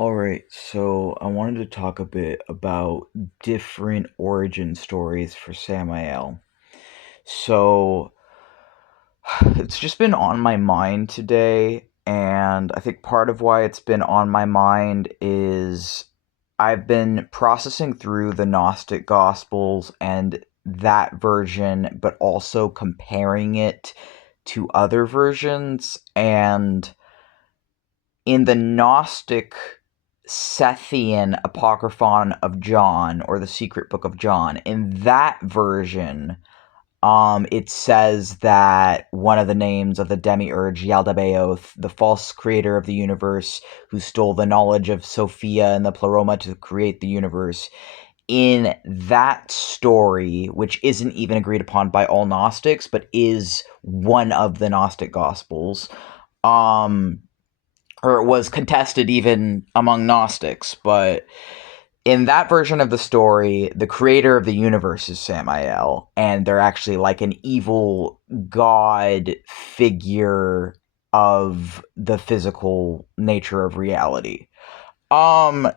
All right, so I wanted to talk a bit about different origin stories for Samael. So it's just been on my mind today, and I think part of why it's been on my mind is I've been processing through the Gnostic Gospels and that version, but also comparing it to other versions. And in the Gnostic Sethian Apocryphon of John, or the Secret Book of John, in that version, it says that one of the names of the demiurge Yaldabaoth, the false creator of the universe, who stole the knowledge of Sophia and the Pleroma to create the universe, in that story, which isn't even agreed upon by all Gnostics, but is one of the Gnostic Gospels, um, or it was contested even among Gnostics, but in that version of the story, the creator of the universe is Samael, and they're actually like an evil god figure of the physical nature of reality. Um,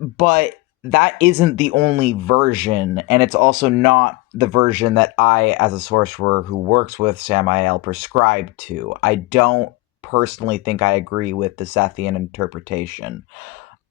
but that isn't the only version, and it's also not the version that I, as a sorcerer who works with Samael, prescribe to. I don't personally think I agree with the Sethian interpretation,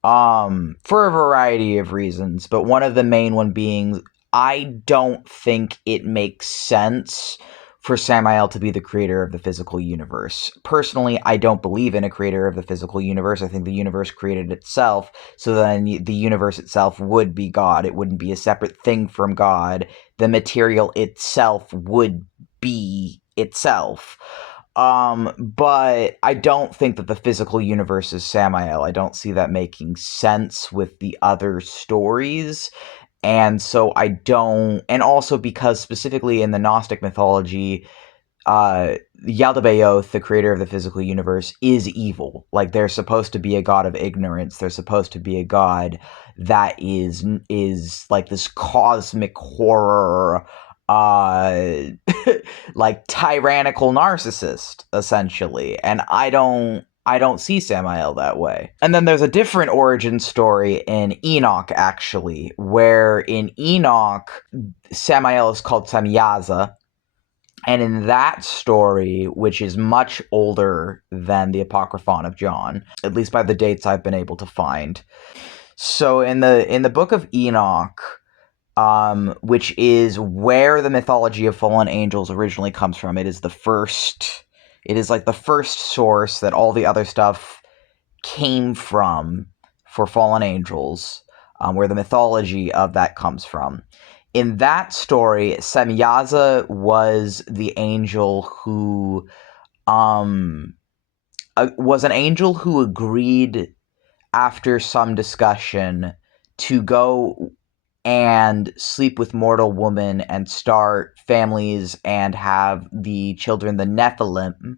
for a variety of reasons, but one of the main one being I don't think it makes sense for Samael to be the creator of the physical universe. Personally, I don't believe in a creator of the physical universe. I think the universe created itself, so then the universe itself would be God. It wouldn't be a separate thing from God. The material itself would be itself. But I don't think that the physical universe is Samael. I don't see that making sense with the other stories. And so I don't, and also because specifically in the Gnostic mythology, Yaldabaoth, the creator of the physical universe, is evil. Like, they're supposed to be a god of ignorance. They're supposed to be a god that is like this cosmic horror, uh, like tyrannical narcissist, essentially. And I don't see Samael that way. And then there's a different origin story in Enoch, actually, where in Enoch, Samael is called Semyaza, and in that story, which is much older than the Apocryphon of John, at least by the dates I've been able to find. So in the book of Enoch, which is where the mythology of fallen angels originally comes from, it is like the first source that all the other stuff came from for fallen angels, where the mythology of that comes from. In that story, Semyaza was the angel who was an angel who agreed after some discussion to go and sleep with mortal women and start families and have the children, the Nephilim,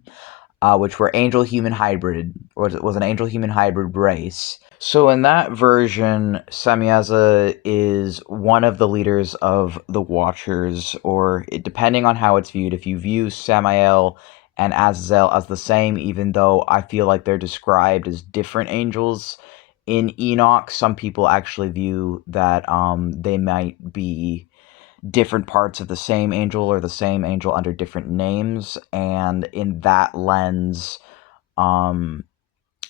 which were angel-human hybrid, or was an angel-human hybrid race. So in that version, Samyaza is one of the leaders of the Watchers, or depending on how it's viewed, if you view Samael and Azazel as the same, even though I feel like they're described as different angels in Enoch, some people actually view that they might be different parts of the same angel or the same angel under different names, and in that lens, um,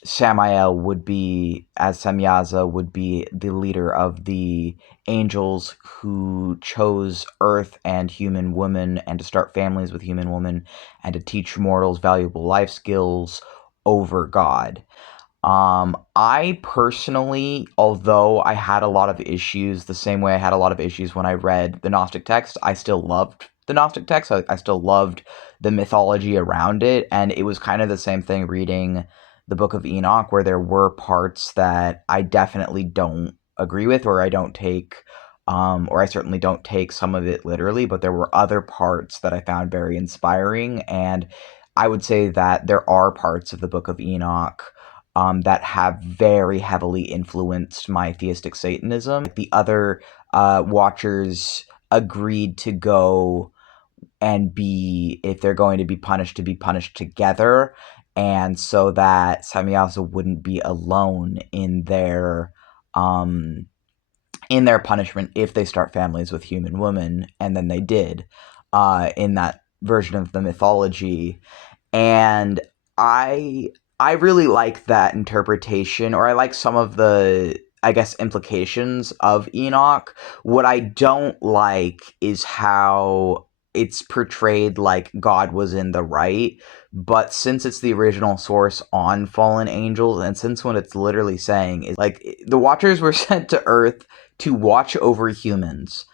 Samael would be, as Semyaza, would be the leader of the angels who chose Earth and human women and to start families with human women and to teach mortals valuable life skills over God. I personally, although I had a lot of issues, the same way I had a lot of issues when I read the Gnostic text, I still loved the Gnostic text. I still loved the mythology around it, and it was kind of the same thing reading the Book of Enoch, where there were parts that I definitely don't agree with, or I don't take, or I certainly don't take some of it literally, but there were other parts that I found very inspiring, and I would say that there are parts of the Book of Enoch that have very heavily influenced my theistic Satanism. The other Watchers agreed to go and be, if they're going to be punished together. and so that Samael wouldn't be alone um, in their punishment if they start families with human women, and then they did in that version of the mythology. And I I really like that interpretation, or I like some of the, I guess, implications of Enoch. What I don't like is how it's portrayed like God was in the right, but since it's the original source on fallen angels, and since what it's literally saying is like the Watchers were sent to Earth to watch over humans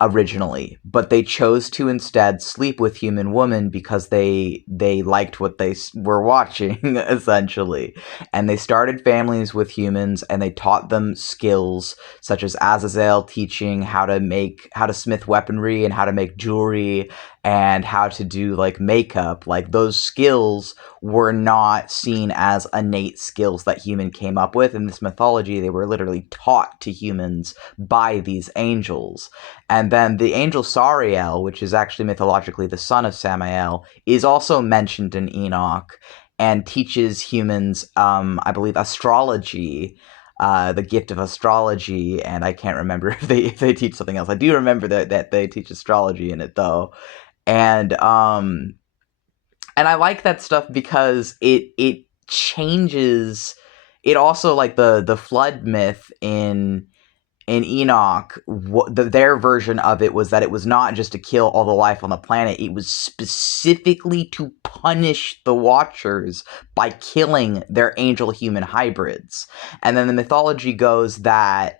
originally, but they chose to instead sleep with human women because they liked what they were watching essentially, and they started families with humans, and they taught them skills such as Azazel teaching how to smith weaponry and how to make jewelry and how to do like makeup. Like those skills were not seen as innate skills that human came up with in this mythology. They were literally taught to humans by these angels. And then the angel Sariel, which is actually mythologically the son of Samael, is also mentioned in Enoch and teaches humans, I believe, astrology, the gift of astrology. And I can't remember if they teach something else. I do remember that they teach astrology in it, though. And and I like that stuff because it changes. It also, like the flood myth in Enoch, their version of it was that it was not just to kill all the life on the planet, it was specifically to punish the Watchers by killing their angel-human hybrids. And then the mythology goes that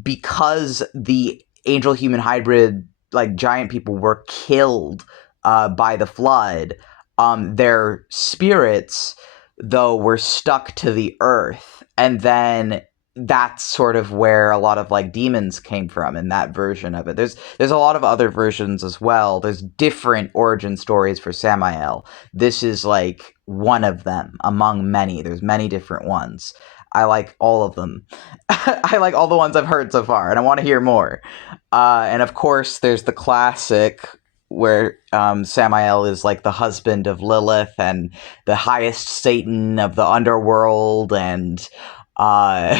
because the angel-human hybrid, like giant people, were killed by the flood, their spirits, though, were stuck to the earth. And then that's sort of where a lot of like demons came from in that version of it. There's a lot of other versions as well. There's different origin stories for Samael. This is like one of them among many. There's many different ones. I like all of them. I like all the ones I've heard so far, and I want to hear more. And of course, there's the classic where Samael is like the husband of Lilith and the highest Satan of the underworld, and uh,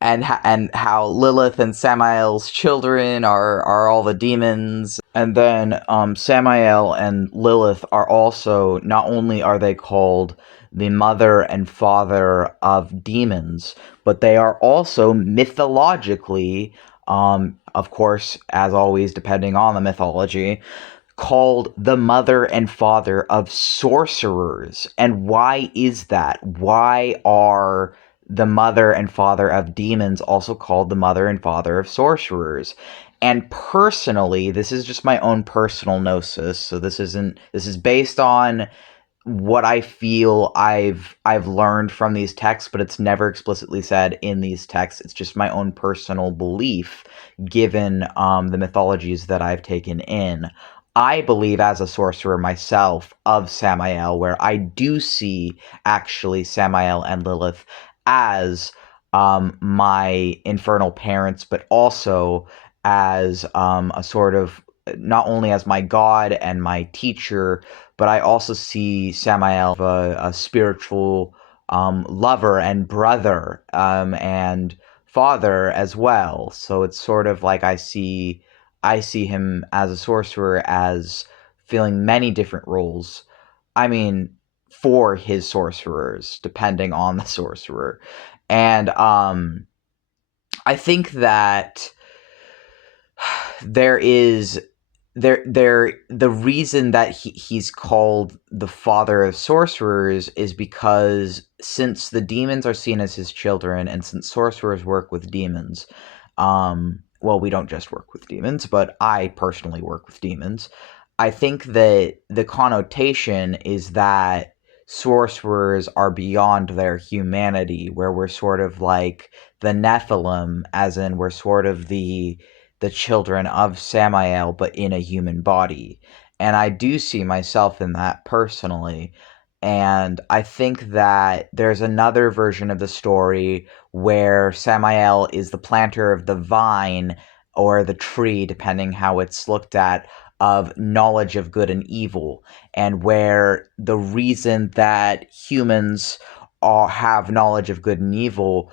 and how Lilith and Samael's children are all the demons. And then Samael and Lilith are also, not only are they called the mother and father of demons, but they are also mythologically, of course, as always, depending on the mythology, called the mother and father of sorcerers. And why is that? Why are the mother and father of demons also called the mother and father of sorcerers? And personally, this is just my own personal gnosis, so this is based on what I feel I've learned from these texts, but it's never explicitly said in these texts. It's just my own personal belief, given the mythologies that I've taken in. I believe, as a sorcerer myself, of Samael, where I do see actually Samael and Lilith as my infernal parents, but also as a sort of, not only as my god and my teacher, but I also see Samael a spiritual lover and brother, and father as well. So it's sort of like I see him as a sorcerer as filling many different roles. I mean, for his sorcerers, depending on the sorcerer. And I think that there is the reason that he's called the father of sorcerers is because, since the demons are seen as his children, and since sorcerers work with demons, well, we don't just work with demons, but I personally work with demons. I think that the connotation is that sorcerers are beyond their humanity, where we're sort of like the Nephilim, as in we're sort of the children of Samael, but in a human body. And I do see myself in that personally. And I think that there's another version of the story where Samael is the planter of the vine or the tree, depending how it's looked at, of knowledge of good and evil, and where the reason that humans have knowledge of good and evil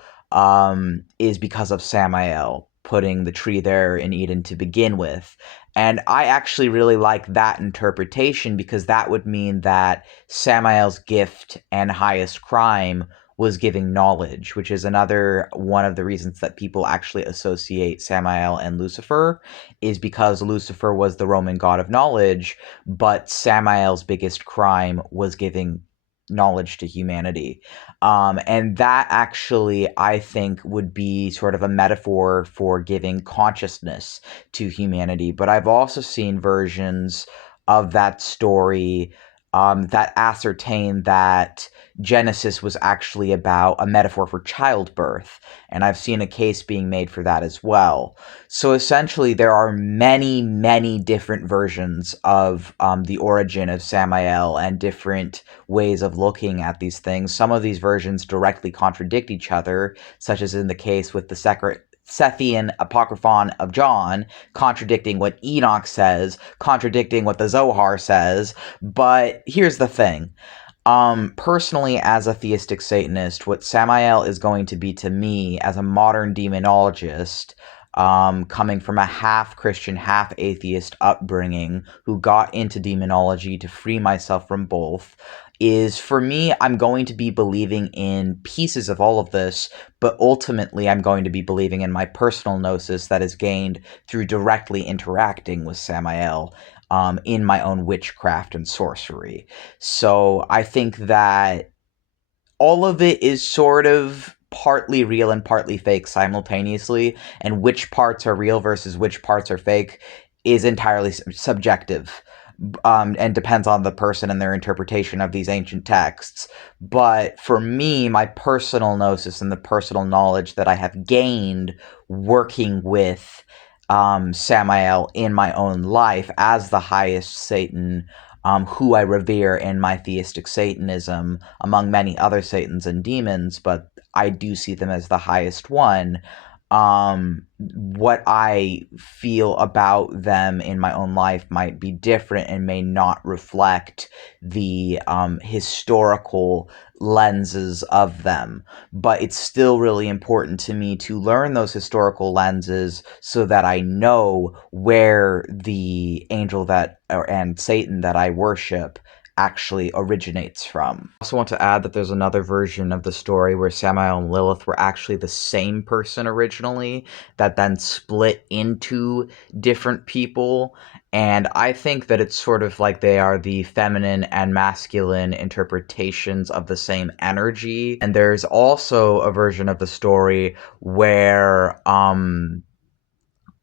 is because of Samael putting the tree there in Eden to begin with. And I actually really like that interpretation, because that would mean that Samael's gift and highest crime was giving knowledge, which is another one of the reasons that people actually associate Samael and Lucifer, is because Lucifer was the Roman god of knowledge, but Samael's biggest crime was giving knowledge to humanity. And that actually, I think, would be sort of a metaphor for giving consciousness to humanity. But I've also seen versions of that story that ascertain that Genesis was actually about a metaphor for childbirth. And I've seen a case being made for that as well. So essentially, there are many, many different versions of the origin of Samael and different ways of looking at these things. Some of these versions directly contradict each other, such as in the case with the Sethian Apocryphon of John, contradicting what Enoch says, contradicting what the Zohar says. But here's the thing. Personally, as a theistic Satanist, what Samael is going to be to me as a modern demonologist, coming from a half Christian, half atheist upbringing who got into demonology to free myself from both, is, for me, I'm going to be believing in pieces of all of this, but ultimately I'm going to be believing in my personal gnosis that is gained through directly interacting with Samael in my own witchcraft and sorcery. So I think that all of it is sort of partly real and partly fake simultaneously, and which parts are real versus which parts are fake is entirely subjective, and depends on the person and their interpretation of these ancient texts. But for me, my personal gnosis and the personal knowledge that I have gained working with Samael in my own life as the highest Satan, who I revere in my theistic Satanism, among many other Satans and demons, but I do see them as the highest one. What I feel about them in my own life might be different and may not reflect the historical lenses of them. But it's still really important to me to learn those historical lenses so that I know where the angel and Satan that I worship actually originates from. I also want to add that there's another version of the story where Samael and Lilith were actually the same person originally, that then split into different people. And I think that it's sort of like they are the feminine and masculine interpretations of the same energy. And there's also a version of the story where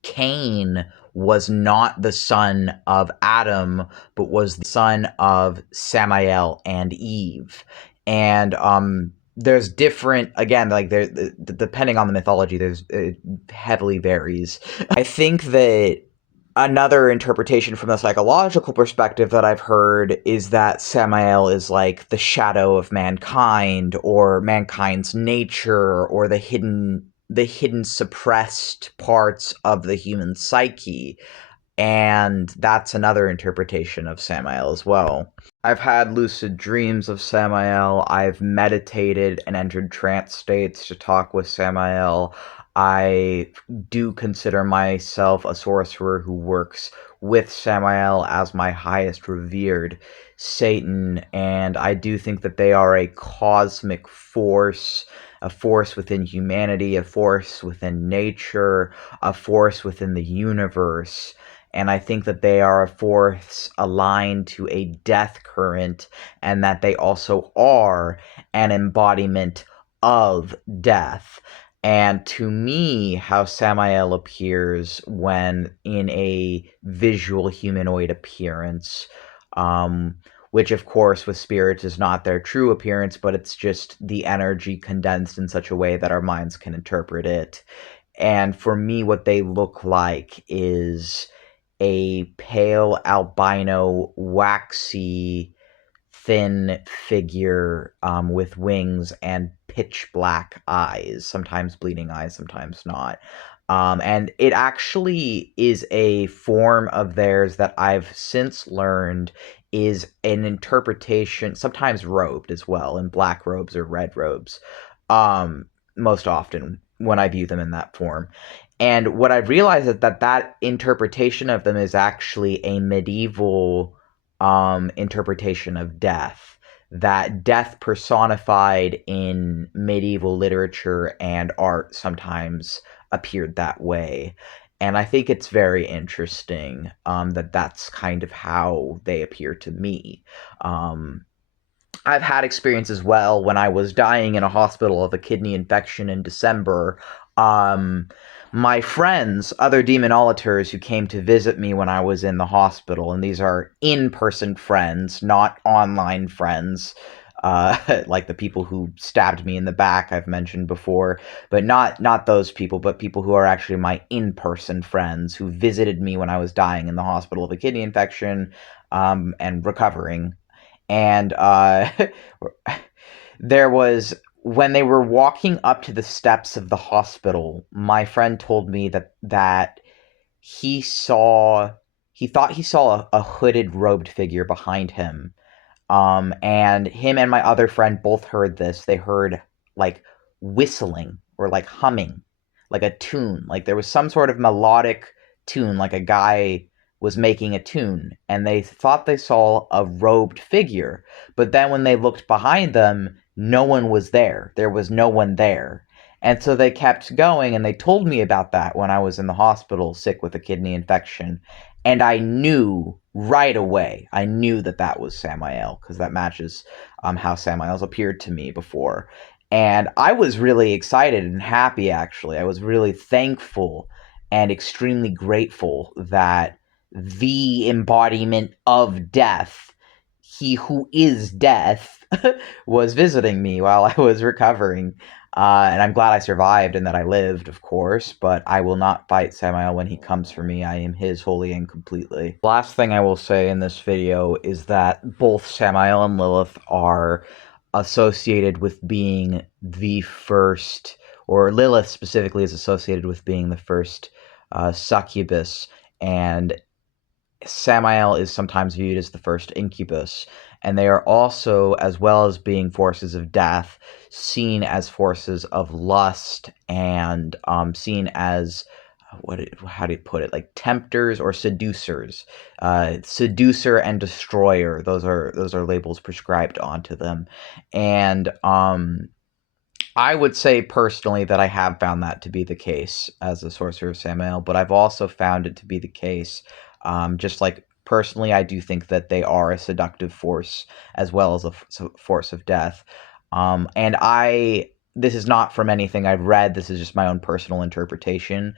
Cain was not the son of Adam, but was the son of Samael and Eve. And there's different, again, like there, depending on the mythology, it heavily varies. I think that another interpretation from the psychological perspective that I've heard is that Samael is like the shadow of mankind, or mankind's nature, or the hidden suppressed parts of the human psyche. And that's another interpretation of Samael as well. I've had lucid dreams of Samael. I've meditated and entered trance states to talk with Samael. I do consider myself a sorcerer who works with Samael as my highest revered Satan, and I do think that they are a cosmic force, a force within humanity, a force within nature, a force within the universe. And I think that they are a force aligned to a death current, and that they also are an embodiment of death. And to me, how Samael appears when in a visual humanoid appearance, which of course with spirits is not their true appearance, but it's just the energy condensed in such a way that our minds can interpret it. And for me, what they look like is a pale albino, waxy, thin figure with wings and pitch black eyes, sometimes bleeding eyes, sometimes not. And it actually is a form of theirs that I've since learned is an interpretation, sometimes robed as well, in black robes or red robes, um, most often when I view them in that form. And what I've realized is that that interpretation of them is actually a medieval interpretation of death. That death personified in medieval literature and art sometimes appeared that way. And I think it's very interesting that that's kind of how they appear to me. Um, I've had experience as well when I was dying in a hospital of a kidney infection in December. Um, my friends, other demonolators who came to visit me when I was in the hospital, and these are in person friends, not online friends, like the people who stabbed me in the back I've mentioned before, but not those people, but people who are actually my in person friends who visited me when I was dying in the hospital of a kidney infection and recovering. And there was when they were walking up to the steps of the hospital, my friend told me that he saw he thought he saw a hooded robed figure behind him, and him and my other friend both heard this. They heard like whistling or like humming, like a tune. Like there was some sort of melodic tune, like a guy was making a tune, and they thought they saw a robed figure. But then when they looked behind them, no one was there. There was no one there. And so they kept going, and they told me about that when I was in the hospital sick with a kidney infection. And I knew right away. I knew that that was Samael because that matches how Samael's appeared to me before. And I was really excited and happy, actually. I was really thankful and extremely grateful that the embodiment of death, he who is death, was visiting me while I was recovering. And I'm glad I survived and that I lived, of course, but I will not fight Samael when he comes for me. I am his wholly and completely. Last thing I will say in this video is that both Samael and Lilith are associated with being the first, or Lilith specifically is associated with being the first succubus, and Samael is sometimes viewed as the first incubus, and they are also, as well as being forces of death, seen as forces of lust and seen as how do you put it, like tempters or seducers, seducer and destroyer. Those are labels prescribed onto them, and I would say personally that I have found that to be the case as a sorcerer of Samael, but I've also found it to be the case, just like personally, I do think that they are a seductive force as well as a force of death. And this is not from anything I've read, this is just my own personal interpretation.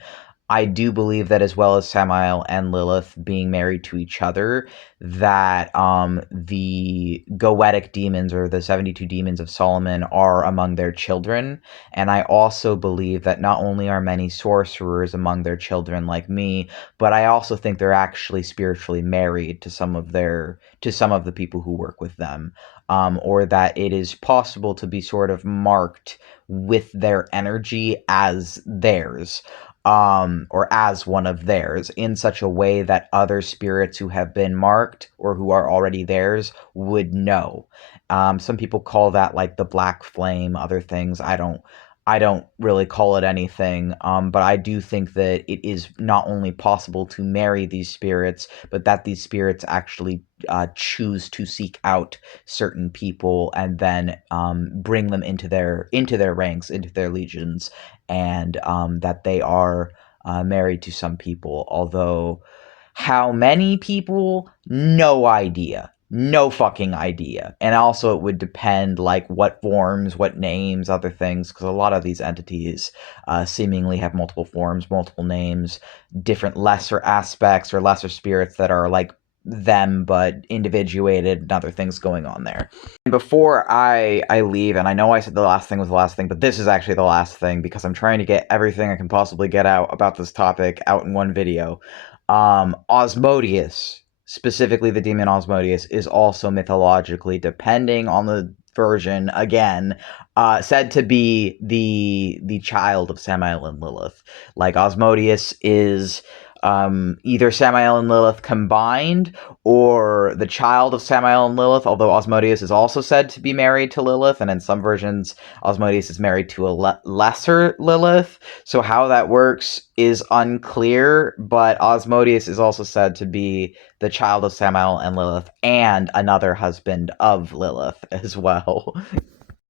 I do believe that as well as Samael and Lilith being married to each other, that the Goetic demons or the 72 demons of Solomon are among their children. And I also believe that not only are many sorcerers among their children like me, but I also think they're actually spiritually married to some of the people who work with them. Or that it is possible to be sort of marked with their energy as theirs, or as one of theirs, in such a way that other spirits who have been marked or who are already theirs would know. Some people call that like the black flame, other things. I don't really call it anything, but I do think that it is not only possible to marry these spirits, but that these spirits actually choose to seek out certain people and then bring them into their ranks, into their legions, and that they are married to some people. Although how many people, no idea. No fucking idea. And also it would depend like what forms, what names, other things, because a lot of these entities seemingly have multiple forms, multiple names, different lesser aspects or lesser spirits that are like them but individuated and other things going on there. And before I leave, and I know I said the last thing was the last thing, but this is actually the last thing because I'm trying to get everything I can possibly get out about this topic out in one video. Osmodius, specifically the demon Osmodius, is also mythologically, depending on the version, again, said to be the child of Samael and Lilith. Like Osmodeus is either Samael and Lilith combined, or the child of Samael and Lilith. Although Osmodeus is also said to be married to Lilith, and in some versions, Osmodeus is married to a lesser Lilith. So how that works is unclear. But Osmodeus is also said to be the child of Samael and Lilith, and another husband of Lilith as well.